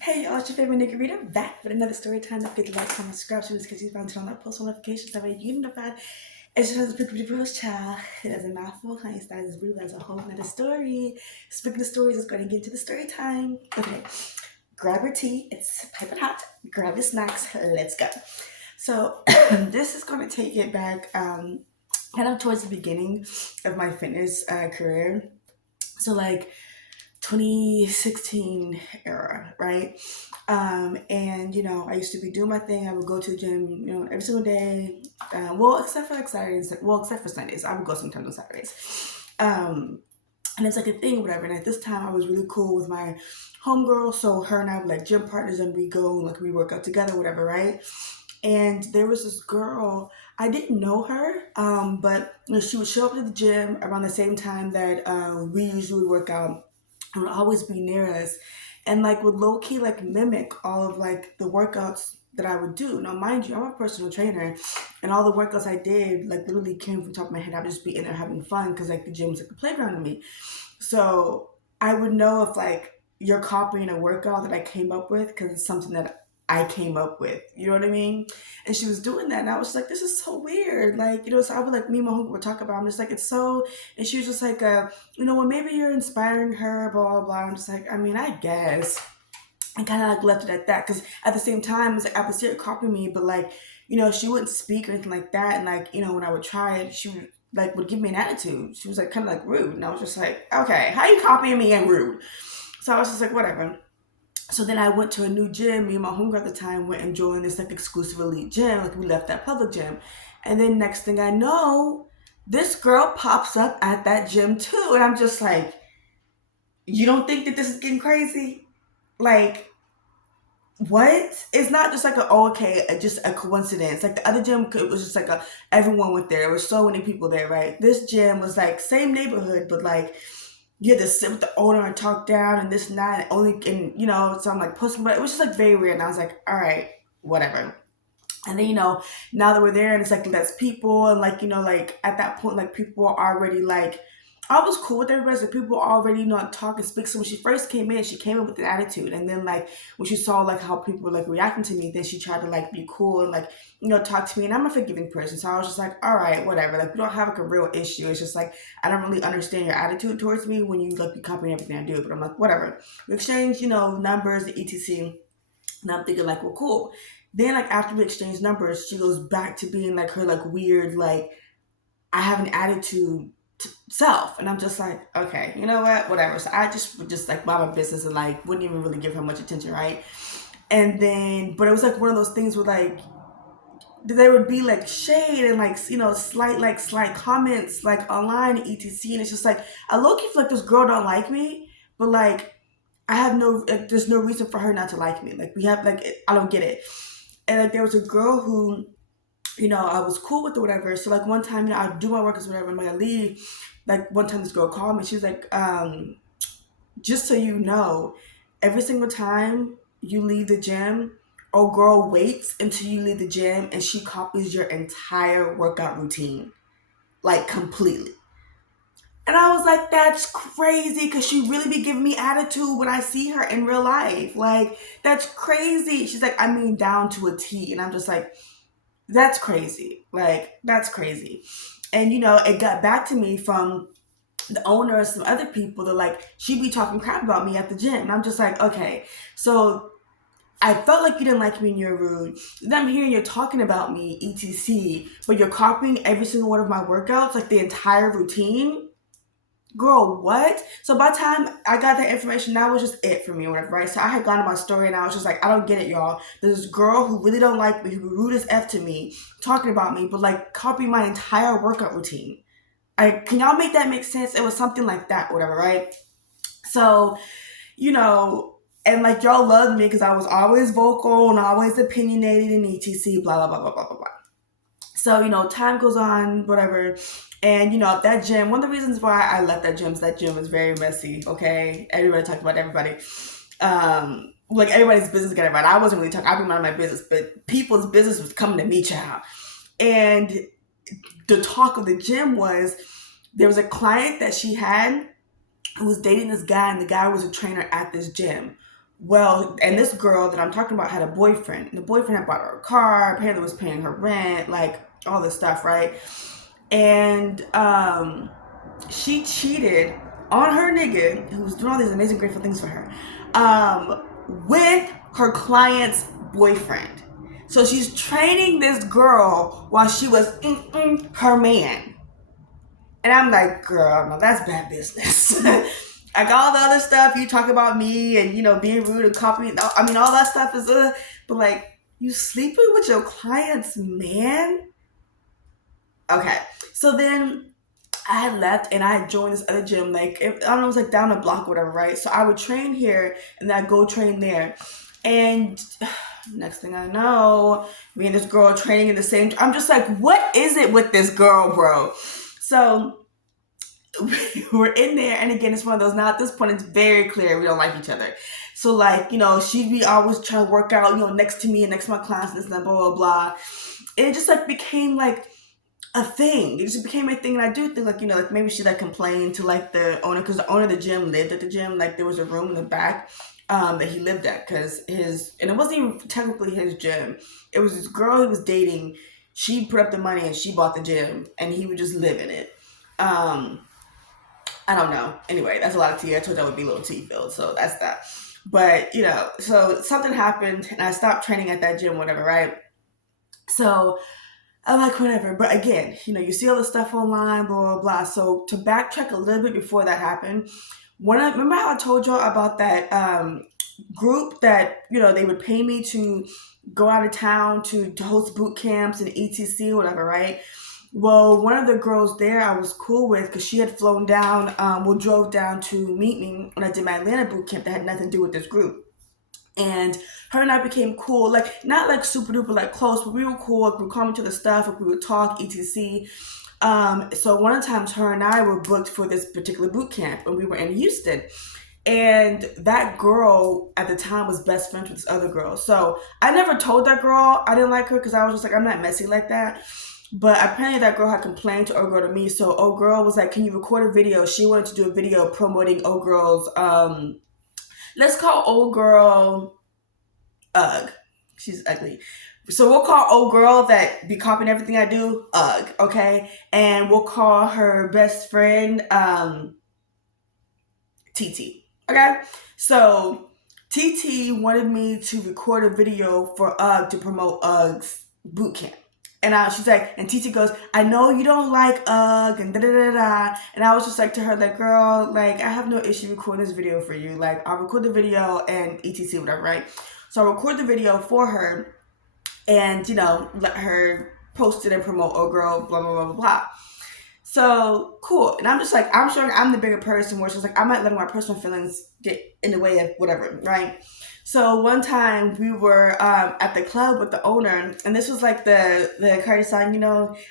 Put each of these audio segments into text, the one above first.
Hey y'all, it's your favorite nigga reader back with another story time. Don't forget to like, comment, subscribe to this because you're bound to on that post notifications. That way you get notified. It's just a pretty bros child. It is a mouthful. Honey style is blue as a whole nother story. Speaking of stories, let's go ahead and get into the story time. Okay, grab your tea. It's piping hot. Grab your snacks. Let's go. So this is going to take it back kind of towards the beginning of my fitness career. So like 2016 era, right? And I used to be doing my thing. I would go to the gym, every single day. Well, except for like Saturdays. Well, except for Sundays, I would go sometimes on Saturdays. And it's like a thing, whatever. And at this time, I was really cool with my homegirl, so her and I were like gym partners, and we go and like we work out together, whatever, right? And there was this girl. I didn't know her, but she would show up to the gym around the same time that we usually work out and would always be near us and like would low key like mimic all of like the workouts that I would do. Now, mind you, I'm a personal trainer and all the workouts I did like literally came from the top of my head. I would just be in there having fun because like the gym was like a playground to me. So I would know if like you're copying a workout that I came up with because it's something that I came up with. You know what I mean? And she was doing that, and I was like, "This is so weird." Like, so I would like me and my husband would talk about. I'm just like, "It's so," and she was just like, well, maybe you're inspiring her, blah blah blah." I'm just like, I mean, I guess. And kind of like left it at that because at the same time, it's like I would see her copy me, but like, she wouldn't speak or anything like that. And like, when I would try it, she would give me an attitude. She was like kind of like rude, and I was just like, okay, how you copying me and rude? So I was just like, whatever. So then I went to a new gym. Me and my homegirl at the time went and joined this like exclusive elite gym. Like we left that public gym. And then next thing I know, this girl pops up at that gym too. And I'm just like, you don't think that this is getting crazy? Like, what? It's not just like just a coincidence. Like the other gym, it was just like everyone went there. There were so many people there, right? This gym was like same neighborhood, but like you had to sit with the owner and talk down and this and that. And only, and so I'm like posting, but it was just like very weird. And I was like, all right, whatever. And then, now that we're there and it's like less people and like, like at that point, like people are already like, I was cool with everybody. So people already, talk and speak. So when she first came in, she came in with an attitude. And then like when she saw like how people were like reacting to me, then she tried to like be cool and like, talk to me. And I'm a forgiving person. So I was just like, all right, whatever. Like we don't have like a real issue. It's just like, I don't really understand your attitude towards me when you like be copying everything I do. But I'm like, whatever. We exchange, numbers, the etc. And I'm thinking like, well, cool. Then like after we exchange numbers, she goes back to being like her like weird, like I have an attitude self. And I'm just like, okay, you know what? Whatever. So I just would just like mind my business and like wouldn't even really give her much attention, right? And then but it was like one of those things where like there would be like shade and like slight comments like online etc. And it's just like I low key feel like this girl don't like me, but like I have no like, there's no reason for her not to like me. Like we have like I don't get it. And like there was a girl who I was cool with or whatever. So like one time, I'd do my workouts or whatever, and when I leave, like one time this girl called me. She was like, just so you know, every single time you leave the gym, old girl waits until you leave the gym and she copies your entire workout routine. Like completely. And I was like, that's crazy because she really be giving me attitude when I see her in real life. Like, that's crazy. She's like, I mean, down to a T. And I'm just like, that's crazy. Like, that's crazy. And, it got back to me from the owner and some other people that, like, she'd be talking crap about me at the gym. And I'm just like, okay. So I felt like you didn't like me and you're rude. Then I'm hearing you're talking about me, etc. But you're copying every single one of my workouts, like the entire routine. Girl, what? So by the time I got that information, that was just it for me or whatever, right? So I had gone to my story and I was just like, I don't get it, y'all. There's this girl who really don't like me, who rude as F to me, talking about me, but like copy my entire workout routine. Can y'all make that make sense? It was something like that, whatever, right? So, you know, and like y'all loved me because I was always vocal and always opinionated and etc. Blah blah blah blah blah blah blah. So, time goes on, whatever. And, that gym, one of the reasons why I left that gym is very messy, okay? Everybody talked about everybody. Like everybody's business got it right. I wasn't really talking, I be minding my business, but people's business was coming to me, child. And the talk of the gym was there was a client that she had who was dating this guy, and the guy was a trainer at this gym. Well, and this girl that I'm talking about had a boyfriend. And the boyfriend had bought her a car, apparently was paying her rent, like all this stuff, right? And she cheated on her nigga, who was doing all these amazing, grateful things for her, with her client's boyfriend. So she's training this girl while she was her man. And I'm like, girl, no, that's bad business. Like all the other stuff you talk about me and being rude and copying. I mean, all that stuff is but like you sleeping with your client's man. Okay, so then I had left and I had joined this other gym. Like I don't know, it was like down the block, or whatever, right? So I would train here and then I'd go train there. And next thing I know, me and this girl training in the same. I'm just like, what is it with this girl, bro? So we're in there, and again, it's one of those. Now at this point, it's very clear we don't like each other. So like, she'd be always trying to work out, next to me and next to my clients, this and that, blah blah blah. And it just like became like a thing. It just became a thing, and I do think like maybe she like complained to like the owner, because the owner of the gym lived at the gym. Like there was a room in the back that he lived at, because and it wasn't even technically his gym. It was this girl he was dating. She put up the money and she bought the gym, and he would just live in it. I don't know. Anyway, that's a lot of tea. I told you I would be a little tea filled, so that's that. But so something happened, and I stopped training at that gym, whatever, right? So I'm like, whatever. But again, you see all the stuff online, blah, blah, blah. So to backtrack a little bit before that happened, remember how I told y'all about that group that, they would pay me to go out of town to host boot camps and etc, whatever, right? Well, one of the girls there I was cool with, because she had flown down, drove down to meet me when I did my Atlanta boot camp that had nothing to do with this group. And her and I became cool, like not like super duper like close, but we were cool. Like, we would comment to the stuff, like we would talk, etc. So one of the times her and I were booked for this particular boot camp, and we were in Houston. And that girl at the time was best friends with this other girl. So I never told that girl I didn't like her, because I was just like, I'm not messy like that. But apparently that girl had complained to old girl to me. So old girl was like, can you record a video? She wanted to do a video promoting old girl's let's call old girl Ugh. She's ugly. So we'll call old girl that be copying everything I do Ugh, okay? And we'll call her best friend TT. Okay? So TT wanted me to record a video for Ugg to promote Ugg's boot camp. And she's like, and TT goes, I know you don't like Ugg and da da da da. And I was just like to her, like, girl, like, I have no issue recording this video for you. Like, I'll record the video and etc, whatever, right? So I record the video for her and, let her post it and promote, oh girl, blah, blah, blah, blah, blah. So cool. And I'm just like, I'm sure I'm the bigger person, where she's like, I might let my personal feelings get in the way of whatever, right? So one time we were at the club with the owner, and this was like the Cardi song,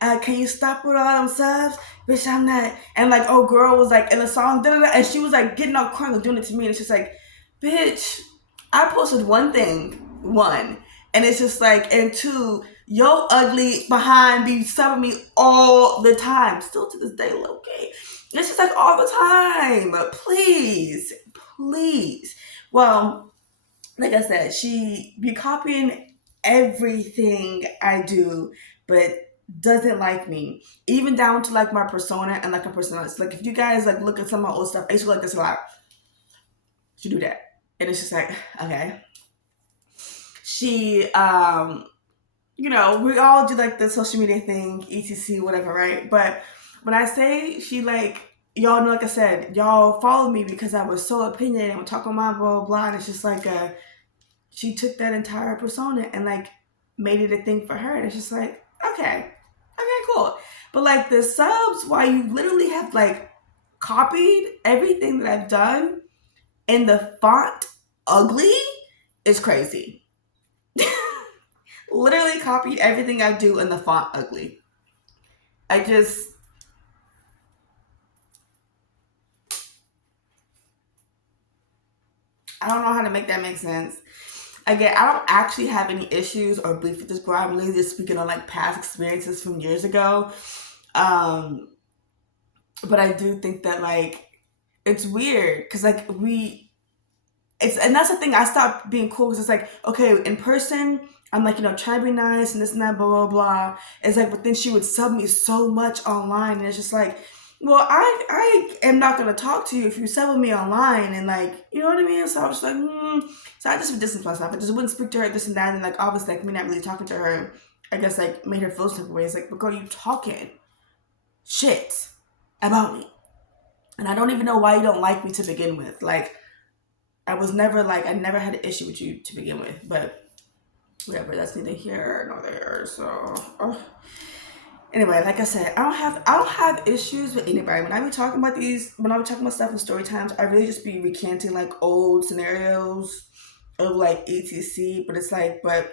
can you stop with all them subs? Bitch, I'm not. And like, oh girl was like in the song, da da da, and she was like getting all crying and doing it to me, and it's just like, bitch, I posted one, and it's just like, and two, yo ugly behind be subbing me all the time. Still to this day, low-key. It's just like all the time. Please. Well, like I said, she be copying everything I do, but doesn't like me. Even down to like my persona and like a personality. Like if you guys like look at some of my old stuff, I used to like this a lot. She do that. And it's just like, okay. She, we all do like the social media thing, etc, whatever, right? But when I say she like, y'all know, like I said, y'all follow me because I was so opinionated and would talk on my blah, blah, blah. And it's just like, she took that entire persona and like made it a thing for her. And it's just like, okay, cool. But like the subs, why you literally have like copied everything that I've done in the font ugly is crazy. Literally copied everything I do in the font ugly. I don't know how to make that make sense. Again, I don't actually have any issues or beef with this girl. I'm really just speaking on like past experiences from years ago. But I do think that like it's weird because like and that's the thing. I stopped being cool because it's like, okay, in person, I'm like, trying to be nice and this and that, blah blah blah. It's like, but then she would sub me so much online, and it's just like, well, I am not gonna talk to you if you sub with me online, and like, you know what I mean. So I was just like, so I just would distance myself. I just wouldn't speak to her, this and that, and like obviously, like me not really talking to her, I guess like made her feel some ways. Like, but girl, you talking shit about me, and I don't even know why you don't like me to begin with. Like, I never had an issue with you to begin with, but whatever, that's neither here nor there. So, anyway, like I said, I don't have issues with anybody. When I be talking about stuff in story times, I really just be recanting like old scenarios of like etc. But it's like, but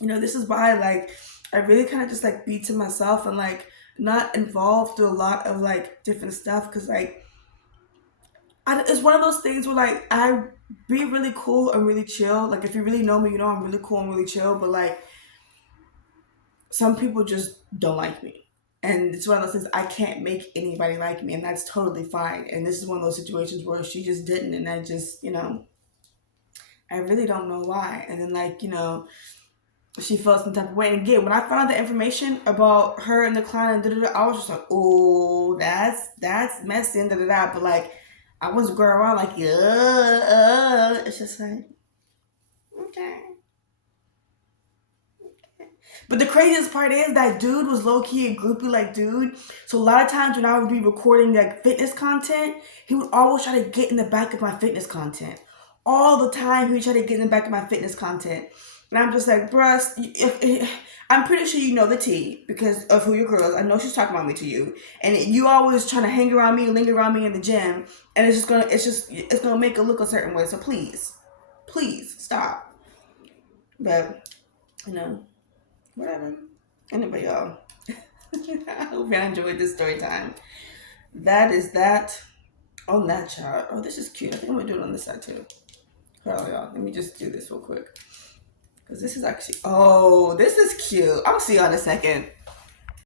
this is why like I really kind of just like be to myself and like not involved through a lot of like different stuff because like it's one of those things where like I be really cool and really chill. Like if you really know me, I'm really cool and really chill. But like some people just don't like me, and it's one of those things I can't make anybody like me, and that's totally fine. And this is one of those situations where she just didn't, and I just I really don't know why. And then like she felt some type of way. And again, when I found out the information about her and the client and I was just like, oh, that's messy and But like, I wasn't going around like, it's just like, okay. But the craziest part is that dude was low key a groupie like dude. So a lot of times when I would be recording like fitness content, he would always try to get in the back of my fitness content. All the time he would try to get in the back of my fitness content. And I'm just like, bruh, I'm pretty sure you know the tea because of who your girl is. I know she's talking about me to you. And you always trying to hang around me, linger around me in the gym. And it's gonna make it look a certain way. So please stop. But, whatever. Anyway, y'all, I hope y'all enjoyed this story time. That is that on that chart. Oh, this is cute. I think I'm gonna do it on this side too. Hold on, y'all. Let me just do this real quick. Because this is actually, oh, this is cute. I'll see y'all in a second.